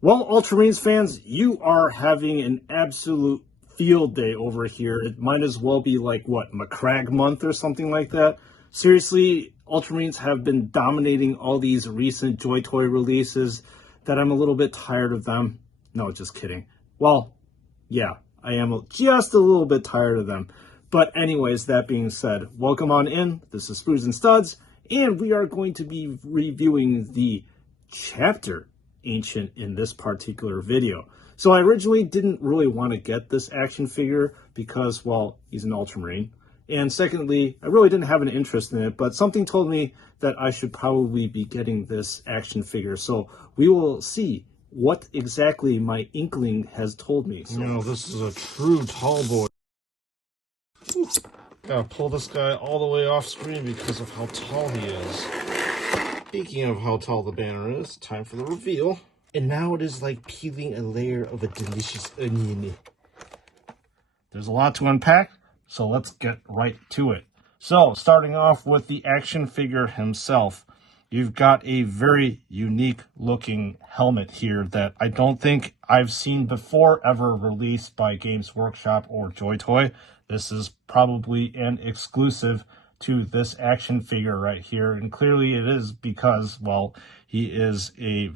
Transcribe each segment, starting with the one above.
Well, Ultramarines fans, you are having an absolute field day over here. It might as well be like, what, McCrag month or something like that. Seriously, Ultramarines have been dominating all these recent JoyToy releases that I'm a little bit tired of them. No, just kidding. Well, yeah, I am just a little bit tired of them. But anyways, that being said, welcome on in. This is Sprues and Studs, and we are going to be reviewing the chapter Ancient in this particular video. So I originally didn't really want to get this action figure because, well, he's an Ultramarine. And secondly, I really didn't have an interest in it, but something told me that I should probably be getting this action figure. So we will see what exactly my inkling has told me. So, you know, this is a true tall boy. Gotta pull this guy all the way off screen because of how tall he is. Speaking of how tall the banner is, time for the reveal. And now it is like peeling a layer of a delicious onion. There's a lot to unpack, so let's get right to it. So, starting off with the action figure himself, you've got a very unique looking helmet here that I don't think I've seen before ever released by Games Workshop or JoyToy. This is probably an exclusive to this action figure right here, and clearly it is because, well, he is a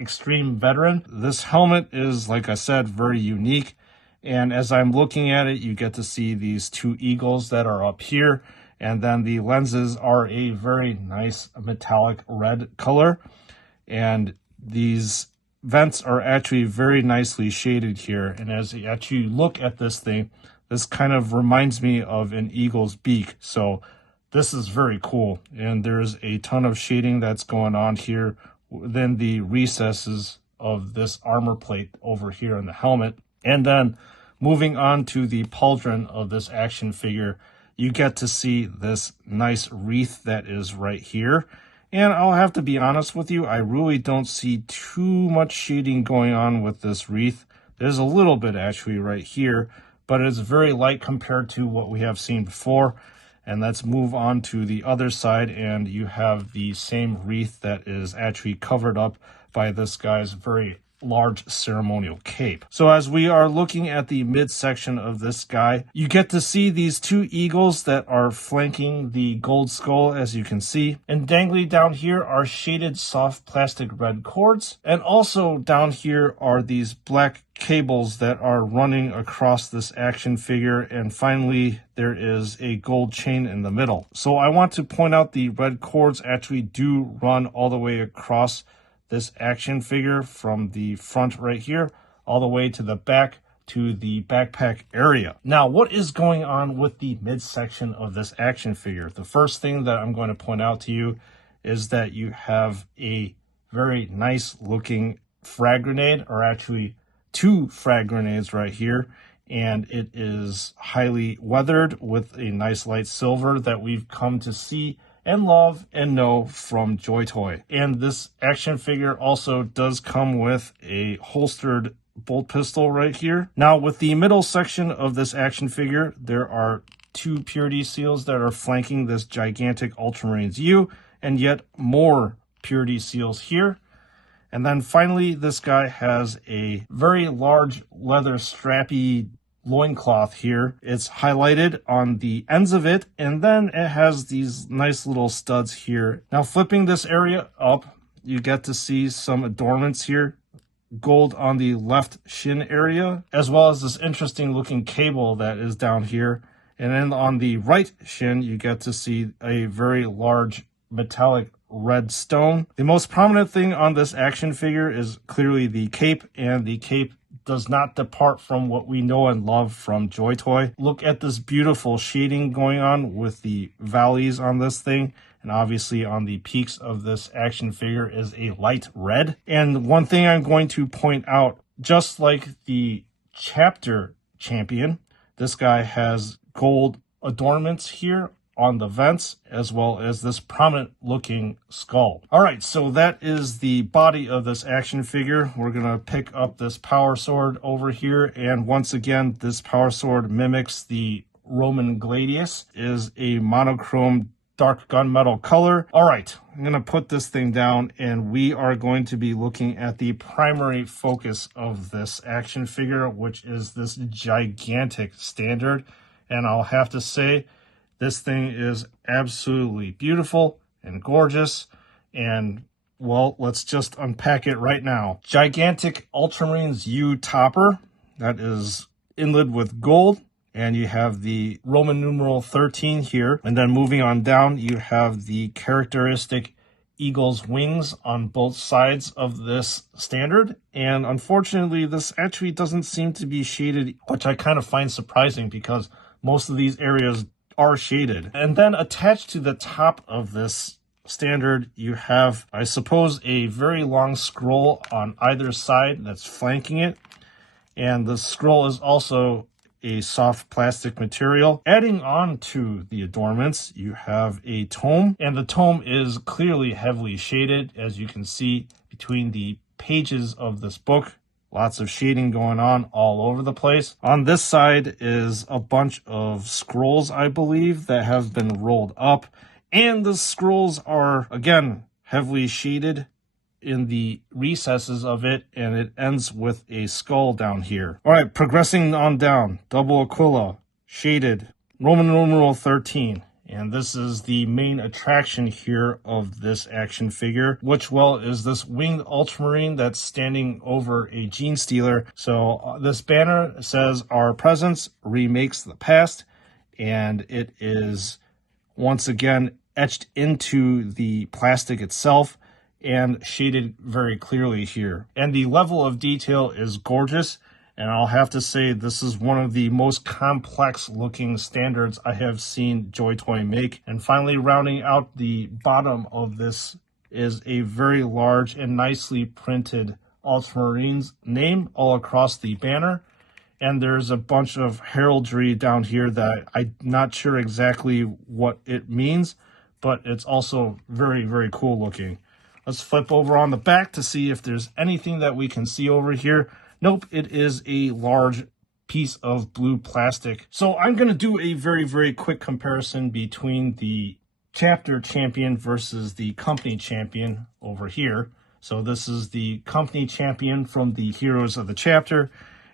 extreme veteran. This helmet is, like I said, very unique, and as I'm looking at it, you get to see these two eagles that are up here, and then the lenses are a very nice metallic red color, and these vents are actually very nicely shaded here. And as you actually look at this thing, this kind of reminds me of an eagle's beak. So this is very cool. And there's a ton of shading that's going on here within the recesses of this armor plate over here on the helmet. And then moving on to the pauldron of this action figure, you get to see this nice wreath that is right here. And I'll have to be honest with you, I really don't see too much shading going on with this wreath. There's a little bit actually right here, but it's very light compared to what we have seen before. And let's move on to the other side, and you have the same wreath that is actually covered up by this guy's very large ceremonial cape. So as we are looking at the midsection of this guy, you get to see these two eagles that are flanking the gold skull, as you can see. And dangling down here are shaded soft plastic red cords. And also down here are these black cables that are running across this action figure. And finally, there is a gold chain in the middle. So I want to point out the red cords actually do run all the way across this action figure from the front right here all the way to the back to the backpack area. Now, what is going on with the midsection of this action figure? The first thing that I'm going to point out to you is that you have a very nice looking frag grenade, or actually two frag grenades right here, and it is highly weathered with a nice light silver that we've come to see and love and know from JoyToy. And this action figure also does come with a holstered bolt pistol right here. Now, with the middle section of this action figure, there are two purity seals that are flanking this gigantic Ultramarines U, and yet more purity seals here. And then finally, this guy has a very large leather strappy loincloth here. It's highlighted on the ends of it, and then it has these nice little studs here. Now, flipping this area up, you get to see some adornments here. Gold on the left shin area, as well as this interesting looking cable that is down here. And then on the right shin, you get to see a very large metallic red stone. The most prominent thing on this action figure is clearly the cape, and the cape does not depart from what we know and love from JoyToy. Look at this beautiful shading going on with the valleys on this thing, and obviously on the peaks of this action figure is a light red. And one thing I'm going to point out, just like the chapter champion, this guy has gold adornments here on the vents, as well as this prominent looking skull. All right, so that is the body of this action figure. We're gonna pick up this power sword over here, and once again, this power sword mimics the Roman gladius, is a monochrome dark gunmetal color. All right, I'm going to put this thing down, and we are going to be looking at the primary focus of this action figure, which is this gigantic standard. And I'll have to say, this thing is absolutely beautiful and gorgeous. And, well, let's just unpack it right now. Gigantic Ultramarines U topper. That is inlaid with gold. And you have the Roman numeral 13 here. And then moving on down, you have the characteristic eagle's wings on both sides of this standard. And unfortunately, this actually doesn't seem to be shaded, which I kind of find surprising because most of these areas are shaded. And then attached to the top of this standard, you have, I suppose, a very long scroll on either side that's flanking it. And the scroll is also a soft plastic material. Adding on to the adornments, you have a tome, and the tome is clearly heavily shaded, as you can see between the pages of this book. Lots of shading going on all over the place. On this side is a bunch of scrolls, I believe, that have been rolled up, and the scrolls are, again, heavily shaded in the recesses of it, and it ends with a skull down here. All right, progressing on down, double Aquila, shaded, Roman numeral 13. And this is the main attraction here of this action figure, which, well, is this winged ultramarine that's standing over a gene stealer. So this banner says, "Our presence remakes the past," and it is once again etched into the plastic itself and shaded very clearly here. And the level of detail is gorgeous, and I'll have to say this is one of the most complex looking standards I have seen JoyToy make. And finally, rounding out the bottom of this is a very large and nicely printed Ultramarines name all across the banner. And there's a bunch of heraldry down here that I'm not sure exactly what it means, but it's also very, very cool looking. Let's flip over on the back to see if there's anything that we can see over here. Nope, it is a large piece of blue plastic. So I'm going to do a very, very quick comparison between the chapter champion versus the company champion over here. So this is the company champion from the heroes of the chapter.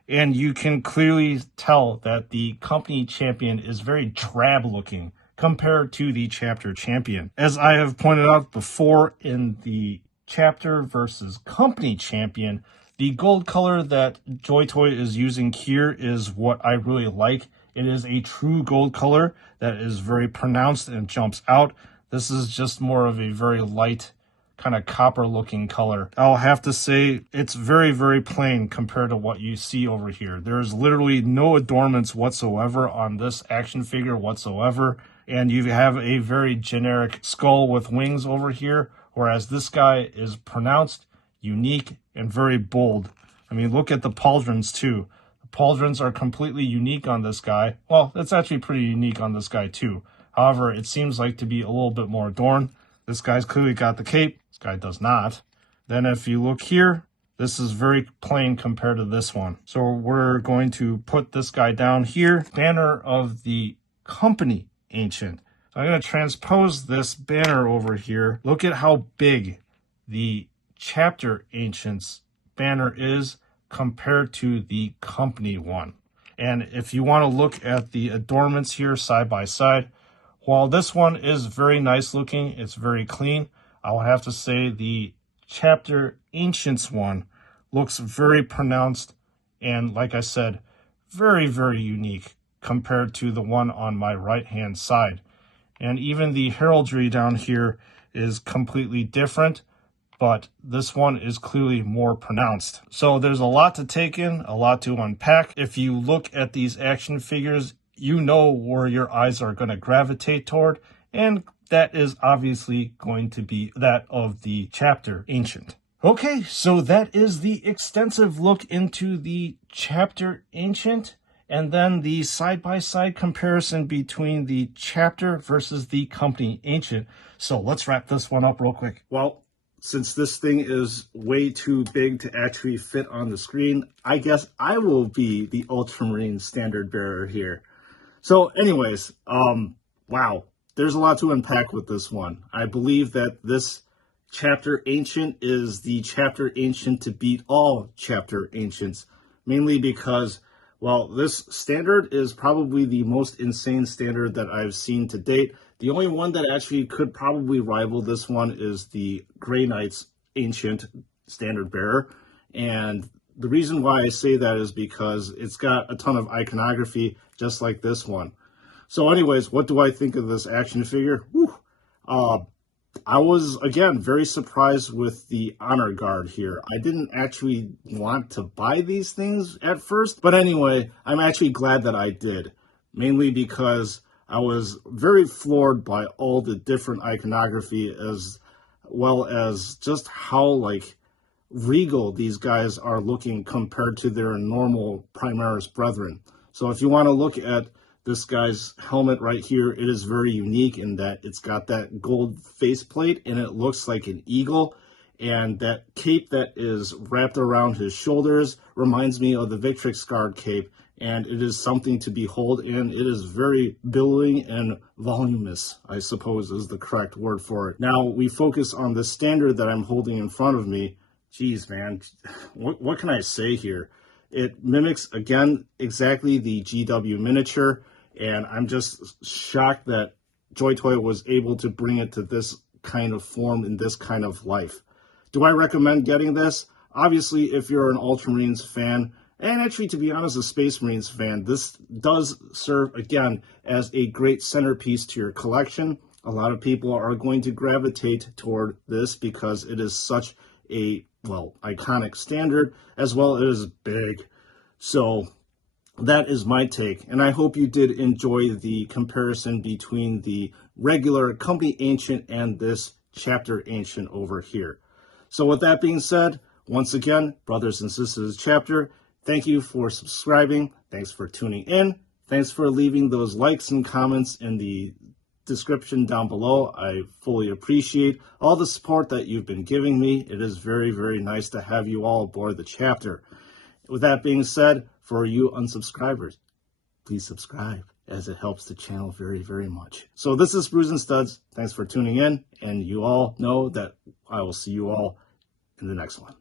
And you can clearly tell that the company champion is very drab looking compared to the chapter champion. As I have pointed out before, in the chapter versus company champion, the gold color that JoyToy is using here is what I really like. It is a true gold color that is very pronounced and jumps out. This is just more of a very light, kind of copper looking color. I'll have to say it's very, very plain compared to what you see over here. There's literally no adornments whatsoever on this action figure whatsoever. And you have a very generic skull with wings over here, whereas this guy is pronounced, unique, and very bold. I mean, look at the pauldrons too. The pauldrons are completely unique on this guy. Well, it's actually pretty unique on this guy too. However, it seems like to be a little bit more adorned. This guy's clearly got the cape. This guy does not. Then if you look here, this is very plain compared to this one. So we're going to put this guy down here. Banner of the company Ancient. I'm going to transpose this banner over here. Look at how big the chapter Ancient's banner is compared to the company one. And if you want to look at the adornments here side by side, while this one is very nice looking, it's very clean, I'll have to say the chapter Ancient's one looks very pronounced and, like I said, very, very unique compared to the one on my right hand side. And even the heraldry down here is completely different, but this one is clearly more pronounced. So there's a lot to take in, a lot to unpack. If you look at these action figures, you know where your eyes are going to gravitate toward, and that is obviously going to be that of the chapter Ancient. Okay, so that is the extensive look into the chapter Ancient. And then the side-by-side comparison between the chapter versus the company Ancient. So let's wrap this one up real quick. Well, since this thing is way too big to actually fit on the screen, I guess I will be the Ultramarine standard bearer here. So anyways, wow, there's a lot to unpack with this one. I believe that this chapter ancient is the chapter ancient to beat all chapter ancients, mainly because, well, this standard is probably the most insane standard that I've seen to date. The only one that actually could probably rival this one is the Grey Knights Ancient Standard Bearer. And the reason why I say that is because it's got a ton of iconography, just like this one. So anyways, what do I think of this action figure? Whew. I was, again, very surprised with the honor guard here. I didn't actually want to buy these things at first, but anyway, I'm actually glad that I did, mainly because I was very floored by all the different iconography, as well as just how, like, regal these guys are looking compared to their normal Primaris brethren. So if you want to look at this guy's helmet right here, it is very unique in that it's got that gold faceplate and it looks like an eagle. And that cape that is wrapped around his shoulders reminds me of the Victrix Guard cape. And it is something to behold, and it is very billowing and voluminous, I suppose is the correct word for it. Now, we focus on the standard that I'm holding in front of me. Geez, man, what can I say here? It mimics, again, exactly the GW miniature, and I'm just shocked that JoyToy was able to bring it to this kind of form in this kind of life. Do I recommend getting this? Obviously, if you're an Ultramarines fan, and actually, to be honest, a Space Marines fan, this does serve, again, as a great centerpiece to your collection. A lot of people are going to gravitate toward this because it is such a, well, iconic standard, as well as big. So that is my take, and I hope you did enjoy the comparison between the regular Company Ancient and this Chapter Ancient over here. So with that being said, once again, brothers and sisters of the Chapter, thank you for subscribing. Thanks for tuning in. Thanks for leaving those likes and comments in the description down below. I fully appreciate all the support that you've been giving me. It is very, very nice to have you all aboard the chapter. With that being said, for you unsubscribers, please subscribe, as it helps the channel very, very much. So this is Brews and Studs. Thanks for tuning in, and you all know that I will see you all in the next one.